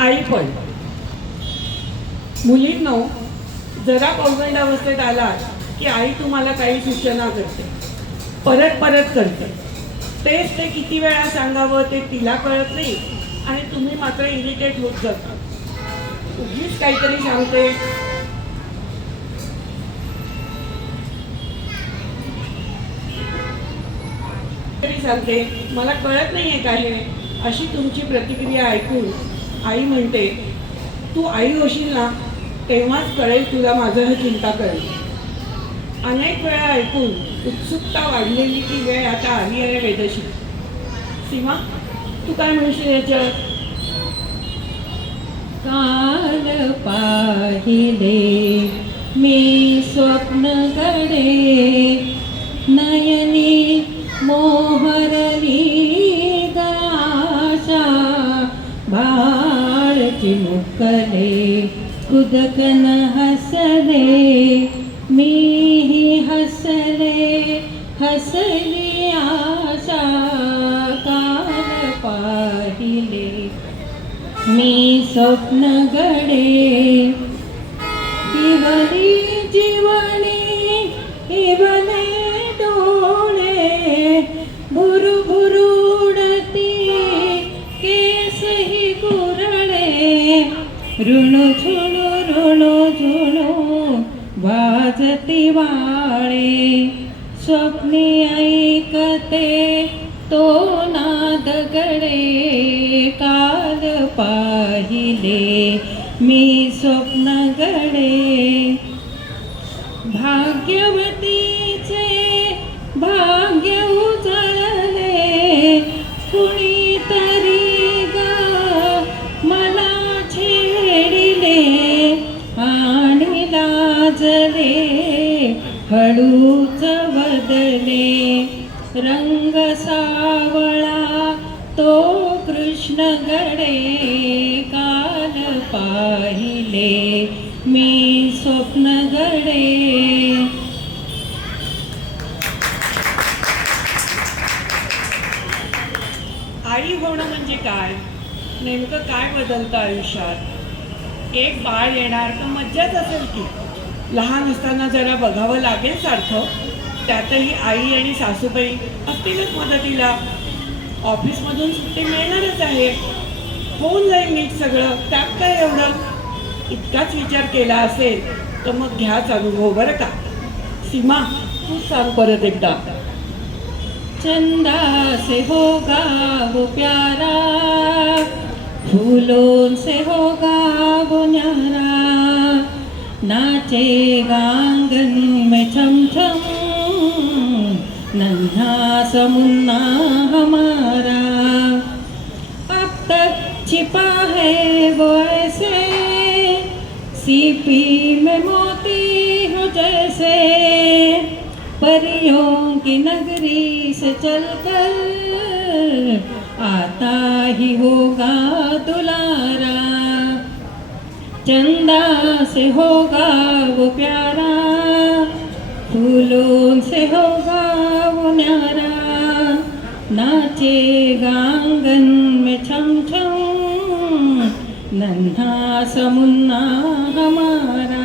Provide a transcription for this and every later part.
आई पण. मुलींनो, जरा पौगंडावस्थेत आला की आई तुम्हाला काही सूचना करते, परत परत करते. तेच ते किती वेळा सांगावं ते तिला कळत नाही आणि तुम्ही मात्र इरिटेट होत जाता. उगीच काहीतरी सांगते. सांगते मला कळत नाहीये काय हे, अशी तुमची प्रतिक्रिया ऐकून आई म्हणते, तू आई होशील ना तेव्हाच कळेल तुला माझं हे चिंता करेल. अनेक वेळा ऐकून उत्सुकता वाढलेली ती वेळ आता आली आहे वेदशी. सीमा, तू काय म्हणशील याच्यावर? काल पाहिले मी स्वप्न घडे, नयनी मोहरली आशा, बाळ चिमुकले खुदकन हसले, मीही हसले हसली आशा. काल पाहिले मी स्वप्न घडे, हिवली जीवनी हिवले डोळे, भुरु भुरु उडती केसही कुरळे, ऋणू झुणू वाजती वाळे, स्वप्नी ऐकते तो नाद गडे. काल पाहिले मी स्वप्न घडे, भाग्यवतीचे भाग्य उजळले, कुणीतरी गा मला छेडिले, आणि लाजले हळूच बदले, रंग सावळा तो कृष्ण घडे. काल पाहिले मी स्वप्न घडे. आई होणं म्हणजे काय, नेमकं काय बदलतं आयुष्यात? एक बाळ येणार तर मज्जाच असेल की. लहान असताना जरा बघावं लागेल सारखं, त्यातही आई आणि सासूबाई असतीलच मदतीला. ऑफिसमधून सुट्टी मिळणारच आहे, होऊन जाईल नीट सगळं, त्यात काय एवढं. इतकाच विचार केला असेल तर मग घ्याच अनुभव बरं का. सीमा, तू सांग परत एकदा. चंदा से होगा वो प्यारा, फूलों से होगा वो न्यारा, नाचेगा आंगन में छम छम, नन्हा सा मुन्ना हमारा. अब तक छिपा है वो ऐसे, सीपी में मोती हो जैसे, परियों की नगरी से चलकर आता ही होगा दुलारा. चंदा से होगा वो प्यारा, फूलों से होगा वो न्यारा, नाचेगा आंगन में छम छम, नन्हा सा मुन्ना हमारा.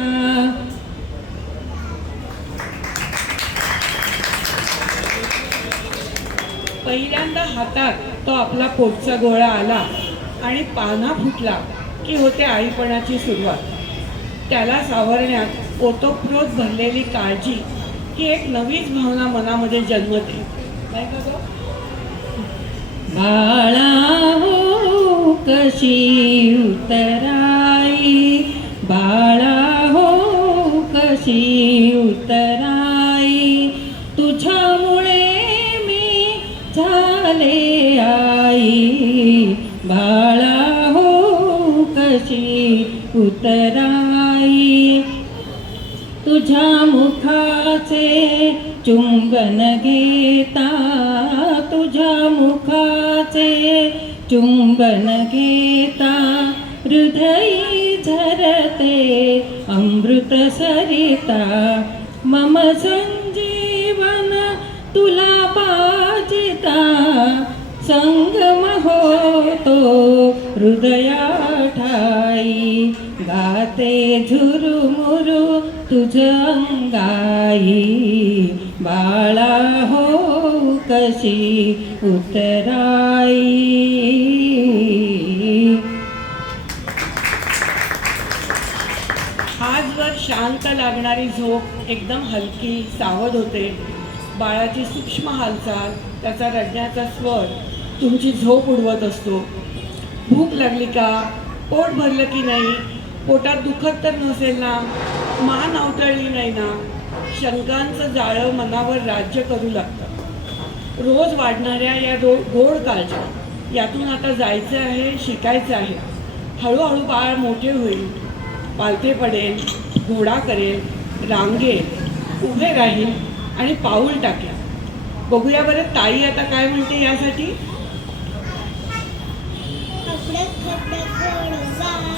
पहिल्यांदा हातात तो आपला पोटचा गोळा आला आणि पान्हा फुटला की होते आईपणाची सुरुवात. त्याला सावरण्यात ओतप्रोत भरलेली काळजी ही एक नवीच भावना मनामध्ये जन्मते, नाही का गं? बाळा हो कशी उतराई, बाळा हो कशी उतराई, तुझ्यामुळे झाले आई, बाळा हो कशी उतराई. तुझ्या मुखाचे चुंबन घेता, तुझ्या मुखाचे चुंबन घेता, हृदयी झरते अमृत सरिता. मम संजीवन तुला पाजिता, संगम होतो हृदया गाते झुरुमुरु तुझ अंगाई, बाळा हो कशी उतराई. आजवर शांत लागणारी झोप एकदम हलकी सावध होते. बाळाची सूक्ष्म हालचाल, त्याचा रडण्याचा स्वर तुमची झोप उडवत असतो. भूक लागली का, पोट भरलं की नाही, पोटात दुखत तर नसेल ना, मान अवतळली नाही ना, शंकांचं जाळं मनावर राज्य करू लागतं. रोज वाढणाऱ्या या गोड काळजा, यातून आता जायचं आहे, शिकायचं आहे. हळूहळू बाळ मोठे होईल, पालथे पडेल, घोडा करेल, रांगेल, उभे राहील आणि पाऊल टाकेल. बघूया बरं ताई आता काय म्हणते यासाठी.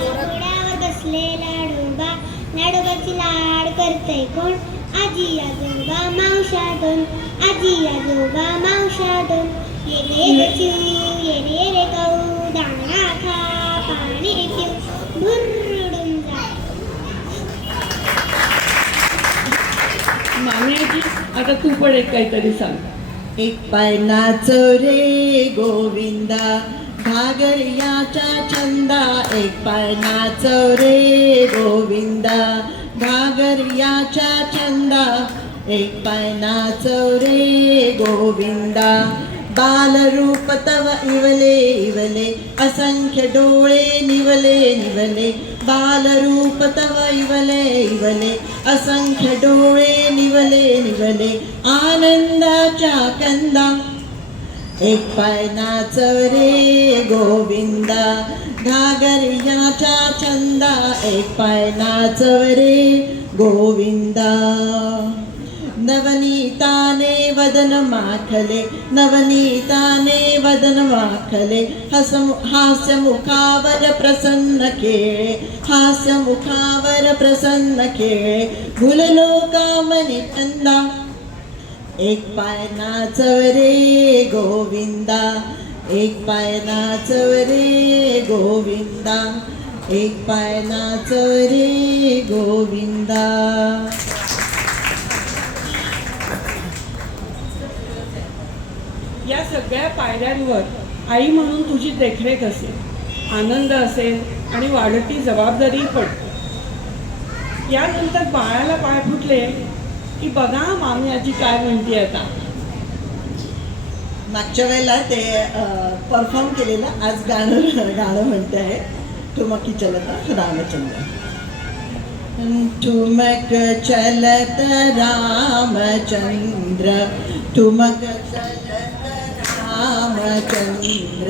घोड्यावर बसले लाडोबा, लाडोबाची लाड करतय कोण? आजी आजोबा मावशा दोन, आजी आजोबा मावशा दोन. ये रे चिऊ, ये रे काऊ, दाणा खा, पाणी पिऊ, भुरडून जा. मामेजी आता तू पण एक काहीतरी सांग. एक पाय नाचो रे गोविंदा, घागरियाचा छंदा. एक पाय नाचो रे गोविंदा, घागरियाचा छंदा. एक पाय नाचो रे गोविंदा, बालरूप तव इवले इवले, असंख्य डोळे निवले निवले. बालरूप तव इवले इवले, असंख्य डोळे निवले निवले. आनंदाच्या कंदा, एक पाय नाचो रे गोविंदा, घागरियाचा छंदा. एक पाय नाचो रे गोविंदा. नवनीताने वदन माखले, नवनीताने वदन माखले. हास्य मुखावर प्रसन्न खेळे, हास्य मुखावर प्रसन्न खेळे. भुललो कामनी छंदा, एक पाय नाचव रे गोविंदा. एक पाय नाचव रे गोविंदा, एक पाय नाचव रे गोविंदा. या सगळ्या पायऱ्यांवर आई म्हणून तुझी देखरेख असेल, आनंद असेल आणि वाढती जबाबदारी पडते. यानंतर बाळाला पाय फुटले की बघा मामी आजी काय म्हणते आता. मागच्या वेळेला ते परफॉर्म केलेलं, आज गाणं म्हणते आहे. ठुमकी चलता रामचंद्र. ठुमक चलत रामचंद्र, ठुमक रामचंद्र.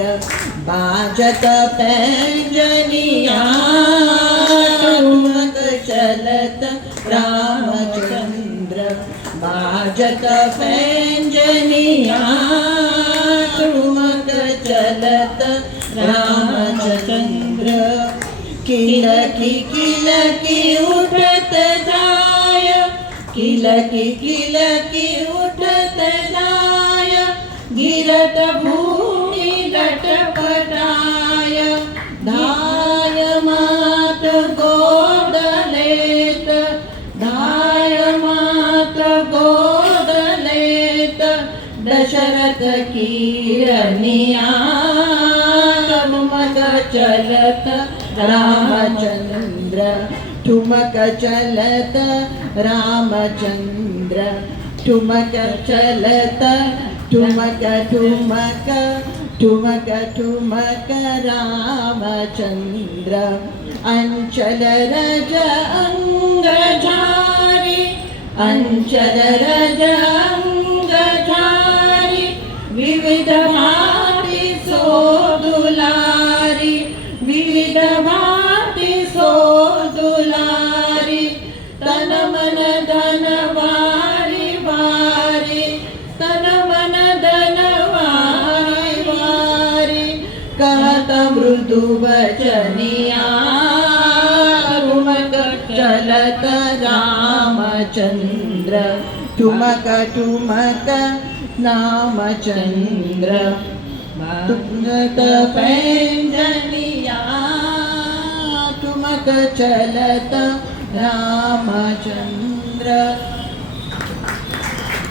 बाजत पैंजनिया, ठुमक चलत रामचंद्र. बाजत पैंजनिया, ठुमक चलत रामचंद्र. किलकी उठत जाय, किलकी उठत जाय. गिरत भूमी लटपटाय, धाय मात गोदलेत, धाय मात गोदलेत. दशरथ कीरनिया, ठुमक चलत रामचंद्र. ठुमक चलत रामचंद्र. ठुमक चलत, ठुमक ठुमक ठुमक ठुमक रामचंद्र. अंचल रज अंग झारी, अंचल रज अंग झारी. विविध भाती सोदुलारी, विविध भाती सोदुलारी. तन मन धन वारी वारी, तन मन धन वारी वारी. कहत मृदु वचनिया, ठुमक चलत रामचंद्र. ठुमक ठुमक रामचंद्र. तुमत पैंजनिया, ठुमक चलत रामचंद्र